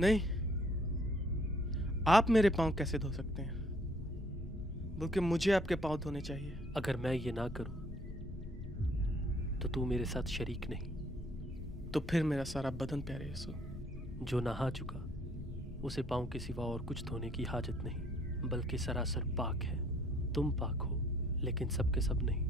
नहीं, आप मेरे पाँव कैसे धो सकते हैं? बल्कि मुझे आपके पाँव धोने चाहिए। अगर मैं ये ना करूं तो तू मेरे साथ शरीक नहीं। तो फिर मेरा सारा बदन प्यारे यीशु। जो नहा चुका उसे पाँव के सिवा और कुछ धोने की हाजत नहीं, बल्कि सरासर पाक है। तुम पाक हो लेकिन सबके सब नहीं।